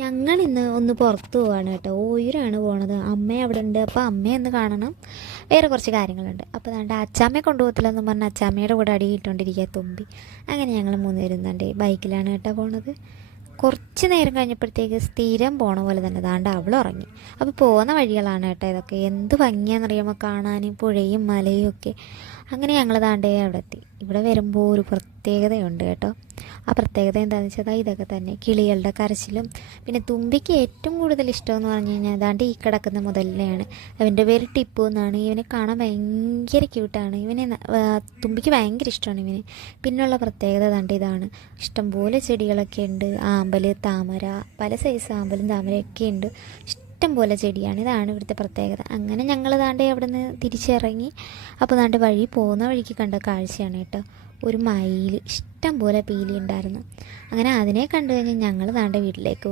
ഞങ്ങളിന്ന് ഒന്ന് പുറത്ത് പോവാണ് കേട്ടോ. ഓയൂരാണ് പോണത്. അമ്മ അവിടെ ഉണ്ട്. അപ്പോൾ അമ്മയെ ഒന്ന് കാണണം. വേറെ കുറച്ച് കാര്യങ്ങളുണ്ട്. അപ്പോൾ ദാണ്ട് അച്ചാമ്മയെ കൊണ്ടുപോകത്തില്ലെന്ന് പറഞ്ഞ് അച്ചാമ്മയുടെ കൂടെ അടിയിട്ടുകൊണ്ടിരിക്കുക തുമ്പി. അങ്ങനെ ഞങ്ങൾ മൂന്നുപേരും ദാണ്ട് ബൈക്കിലാണ് കേട്ടോ പോണത്. കുറച്ച് നേരം കഴിഞ്ഞപ്പോഴത്തേക്ക് സ്ഥിരം പോണ പോലെ തന്നെ ദാണ്ട് അവൾ ഉറങ്ങി. അപ്പോൾ പോകുന്ന വഴികളാണ് കേട്ടോ ഇതൊക്കെ. എന്ത് ഭംഗിയാണെന്നറിയാമോ കാണാൻ, പുഴയും മലയും ഒക്കെ. അങ്ങനെ ഞങ്ങൾ ദാണ്ടേ അവിടെ എത്തി. ഇവിടെ വരുമ്പോൾ ഒരു പ്രത്യേകതയുണ്ട് കേട്ടോ. ആ പ്രത്യേകത എന്താണെന്ന് വെച്ചാൽ ഇതൊക്കെ തന്നെ, കിളികളുടെ കരച്ചിലും. പിന്നെ തുമ്പിക്ക് ഏറ്റവും കൂടുതൽ ഇഷ്ടമെന്ന് പറഞ്ഞു കഴിഞ്ഞാൽ അതാണ്ട് ഈ കിടക്കുന്ന മുതലിനെയാണ്. അവൻ്റെ പേര് ടിപ്പു എന്നാണ്. ഇവനെ കാണാൻ ഭയങ്കര ക്യൂട്ടാണ്. തുമ്പിക്ക് ഭയങ്കര ഇഷ്ടമാണ് ഇവന്. പിന്നുള്ള പ്രത്യേകത ദാണ്ട് ഇതാണ്. ഇഷ്ടംപോലെ ചെടികളൊക്കെ ഉണ്ട്. ആമ്പൽ, താമര, പല സൈസ് ആമ്പലും താമരയൊക്കെ ഉണ്ട്. ഇഷ്ടം പോലെ ചെടിയാണ്. ഇതാണ് ഇവിടുത്തെ പ്രത്യേകത. അങ്ങനെ ഞങ്ങൾ ദാണ്ടേ അവിടെ നിന്ന് തിരിച്ചിറങ്ങി. അപ്പോൾ ദാണ്ട് പോകുന്ന വഴിക്ക് കണ്ട കാഴ്ചയാണ് കേട്ടോ. ഒരു മയിൽ, ഇഷ്ടം പോലെ പീലി ഉണ്ടായിരുന്നു. അങ്ങനെ അതിനെ കണ്ടു കഴിഞ്ഞ് ഞങ്ങൾ ദാണ്ട വീട്ടിലേക്ക്